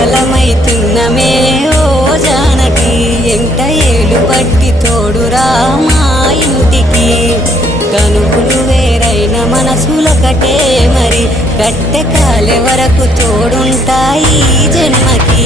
జంటగువ్వలమైతున్నమే ఓ జానకి ఎంట ఏలు పట్టి తోడురా మా ఇంటికి తనుకులు వేరైన మనసులకటే మరి కట్టె కాలే వరకు తోడుంటాయి జన్మకి